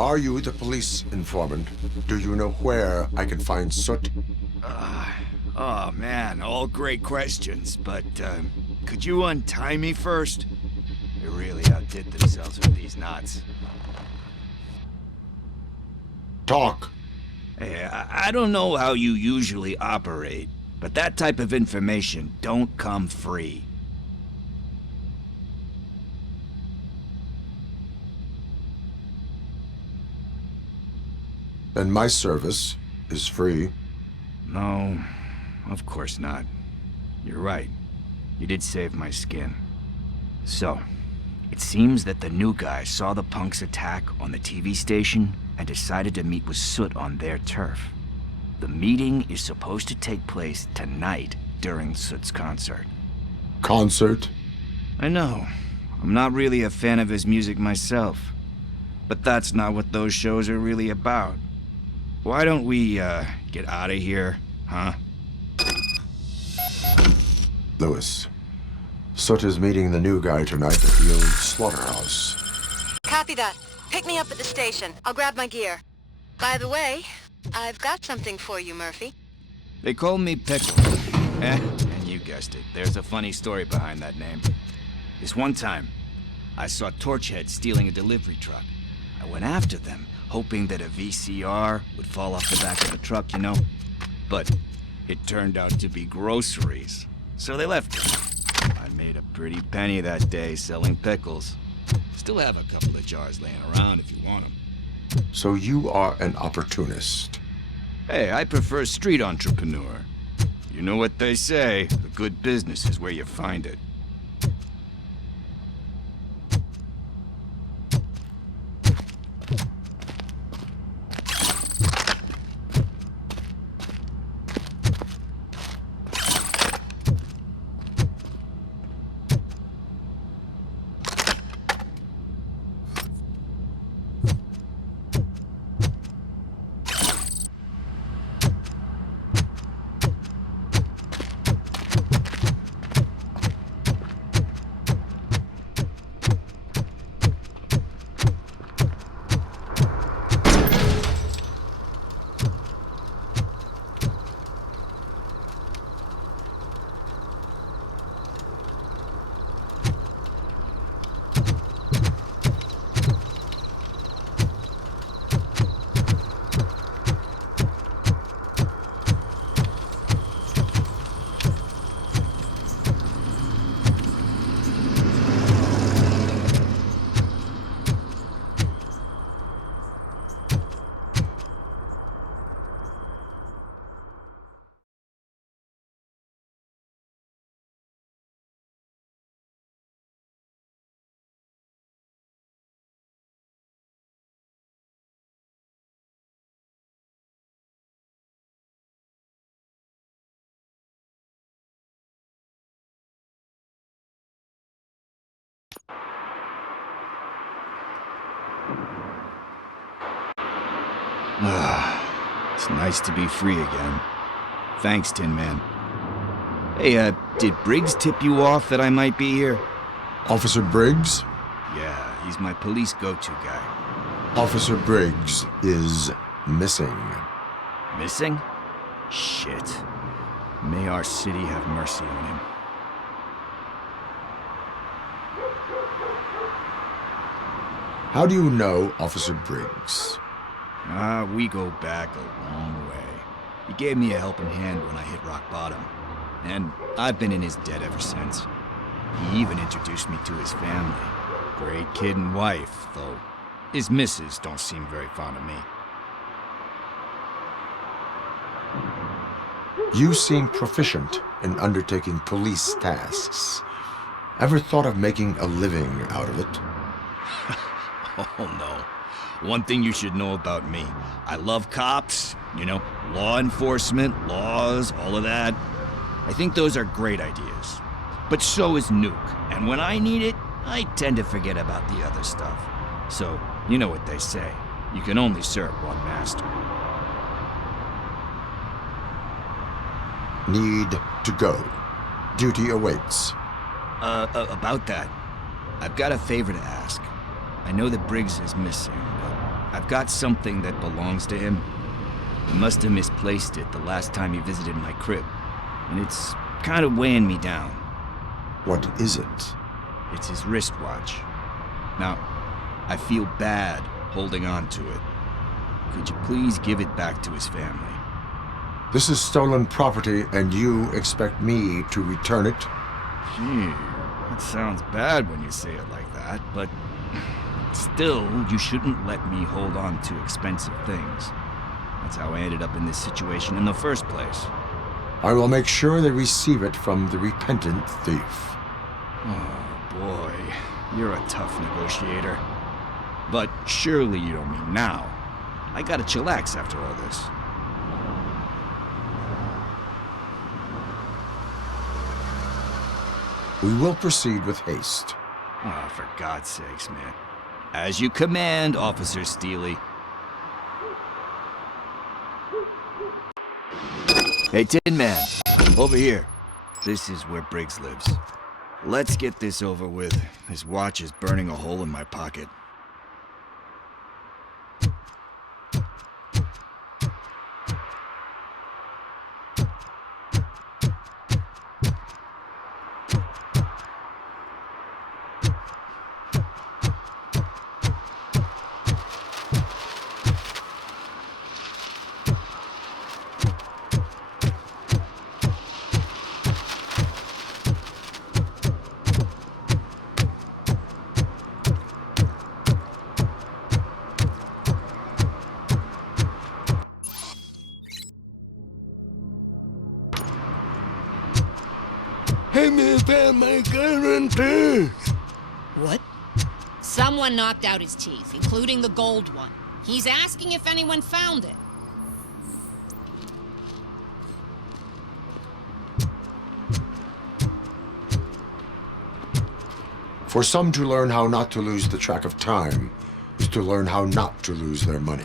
Are you the police informant? Do you know where I can find Soot? Oh man, all great questions, but could you untie me first? They really outdid themselves with these knots. Talk. Hey, I don't know how you usually operate, but that type of information don't come free. And my service is free. No, of course not. You're right. You did save my skin. So, it seems that the new guy saw the punk's attack on the TV station and decided to meet with Soot on their turf. The meeting is supposed to take place tonight during Soot's concert. Concert? I know. I'm not really a fan of his music myself. But that's not what those shows are really about. Why don't we, get out of here, huh? Lewis. Soot is meeting the new guy tonight at the old slaughterhouse. Copy that. Pick me up at the station. I'll grab my gear. By the way, I've got something for you, Murphy. They call me Pickle. And you guessed it. There's a funny story behind that name. This one time, I saw Torchhead stealing a delivery truck. I went after them, hoping that a VCR would fall off the back of the truck, you know? But it turned out to be groceries. So they left it. I made a pretty penny that day selling pickles. Still have a couple of jars laying around if you want them. So you are an opportunist. Hey, I prefer street entrepreneur. You know what they say, the good business is where you find it. It's nice to be free again. Thanks, Tin Man. Hey, did Briggs tip you off that I might be here? Officer Briggs? Yeah, he's my police go-to guy. Officer Briggs is missing. Missing? Shit. May our city have mercy on him. How do you know Officer Briggs? We go back a long way. He gave me a helping hand when I hit rock bottom. And I've been in his debt ever since. He even introduced me to his family. Great kid and wife, though his missus don't seem very fond of me. You seem proficient in undertaking police tasks. Ever thought of making a living out of it? Oh no. One thing you should know about me. I love cops, you know, law enforcement, laws, all of that. I think those are great ideas. But so is Nuke. And when I need it, I tend to forget about the other stuff. So, you know what they say. You can only serve one master. Need to go. Duty awaits. About that. I've got a favor to ask. I know that Briggs is missing, but I've got something that belongs to him. He must have misplaced it the last time he visited my crib, and it's kind of weighing me down. What is it? It's his wristwatch. Now, I feel bad holding on to it. Could you please give it back to his family? This is stolen property, and you expect me to return it? Gee, that sounds bad when you say it like that, but still, you shouldn't let me hold on to expensive things. That's how I ended up in this situation in the first place. I will make sure they receive it from the repentant thief. Oh boy, you're a tough negotiator. But surely you don't mean now. I gotta chillax after all this. We will proceed with haste. Oh, for God's sakes, man. As you command, Officer Steely. Hey, Tin Man, over here. This is where Briggs lives. Let's get this over with. His watch is burning a hole in my pocket. What? Someone knocked out his teeth, including the gold one. He's asking if anyone found it. For some to learn how not to lose the track of time is to learn how not to lose their money.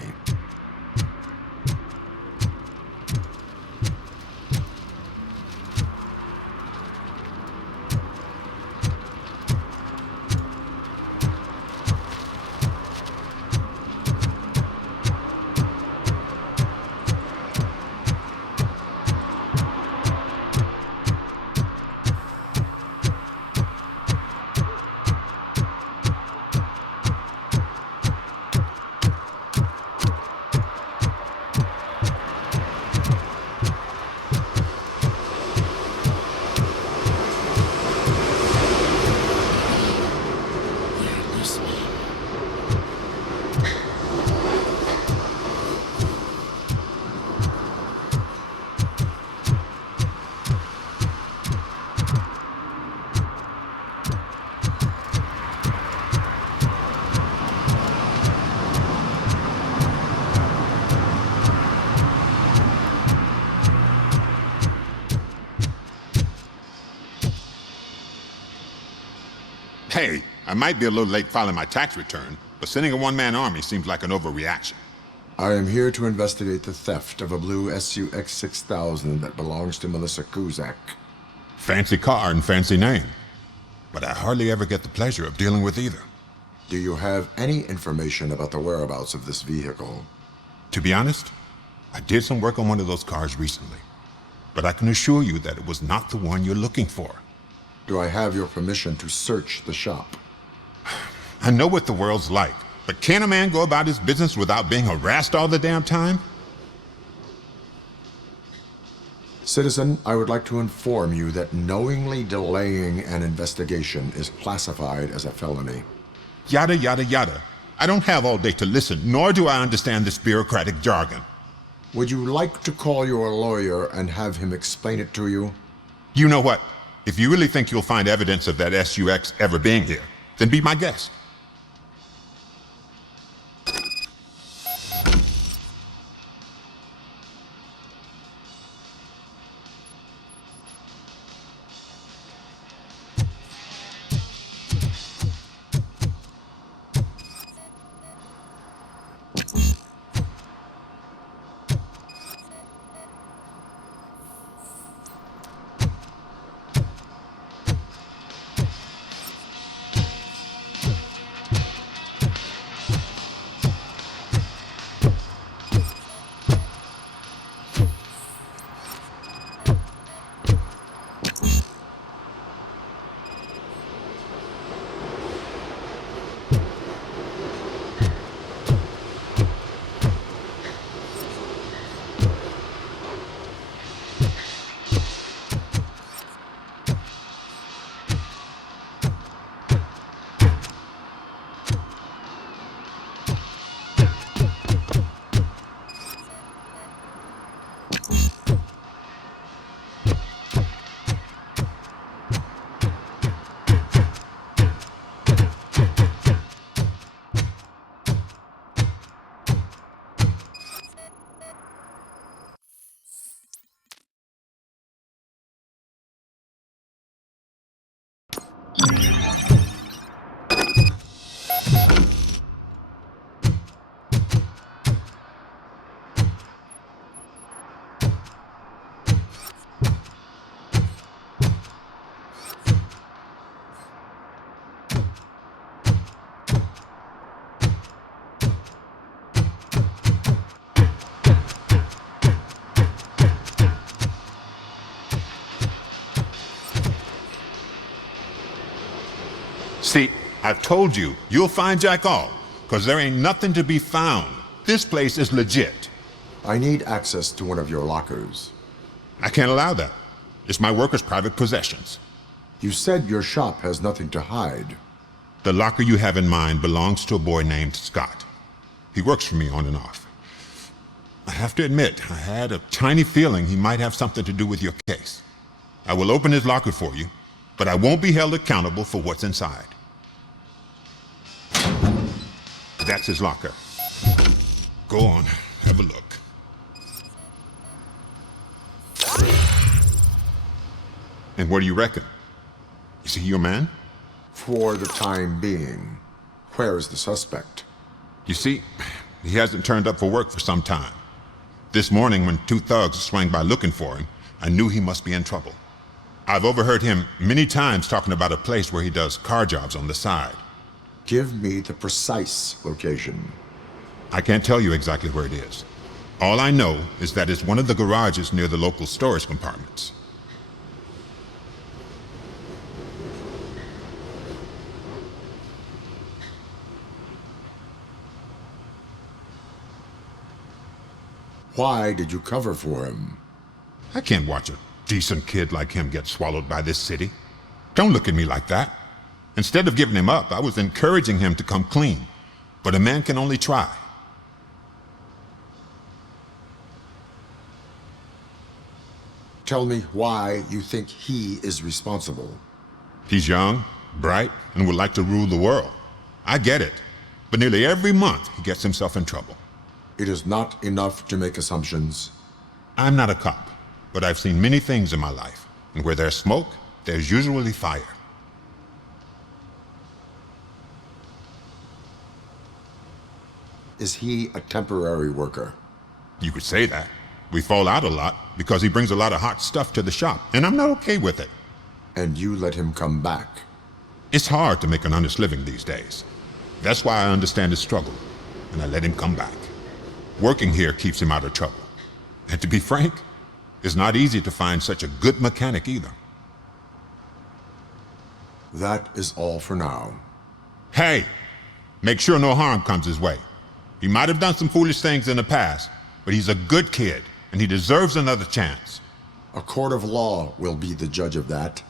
Hey, I might be a little late filing my tax return, but sending a one-man army seems like an overreaction. I am here to investigate the theft of a blue SUX 6000 that belongs to Melissa Kuzak. Fancy car and fancy name. But I hardly ever get the pleasure of dealing with either. Do you have any information about the whereabouts of this vehicle? To be honest, I did some work on one of those cars recently. But I can assure you that it was not the one you're looking for. Do I have your permission to search the shop? I know what the world's like, but can a man go about his business without being harassed all the damn time? Citizen, I would like to inform you that knowingly delaying an investigation is classified as a felony. Yada, yada, yada. I don't have all day to listen, nor do I understand this bureaucratic jargon. Would you like to call your lawyer and have him explain it to you? You know what? If you really think you'll find evidence of that SUX ever being here, then be my guest. I've told you, you'll find Jack all, because there ain't nothing to be found. This place is legit. I need access to one of your lockers. I can't allow that. It's my workers' private possessions. You said your shop has nothing to hide. The locker you have in mind belongs to a boy named Scott. He works for me on and off. I have to admit, I had a tiny feeling he might have something to do with your case. I will open his locker for you, but I won't be held accountable for what's inside. That's his locker. Go on, have a look. And what do you reckon? Is he your man? For the time being. Where is the suspect? You see, he hasn't turned up for work for some time. This morning, when two thugs swang by looking for him, I knew he must be in trouble. I've overheard him many times talking about a place where he does car jobs on the side. Give me the precise location. I can't tell you exactly where it is. All I know is that it's one of the garages near the local storage compartments. Why did you cover for him? I can't watch a decent kid like him get swallowed by this city. Don't look at me like that. Instead of giving him up, I was encouraging him to come clean. But a man can only try. Tell me why you think he is responsible. He's young, bright, and would like to rule the world. I get it. But nearly every month, he gets himself in trouble. It is not enough to make assumptions. I'm not a cop, but I've seen many things in my life. And where there's smoke, there's usually fire. Is he a temporary worker? You could say that. We fall out a lot because he brings a lot of hot stuff to the shop, and I'm not okay with it. And you let him come back? It's hard to make an honest living these days. That's why I understand his struggle, and I let him come back. Working here keeps him out of trouble. And to be frank, it's not easy to find such a good mechanic either. That is all for now. Hey, make sure no harm comes his way. He might have done some foolish things in the past, but he's a good kid, and he deserves another chance. A court of law will be the judge of that.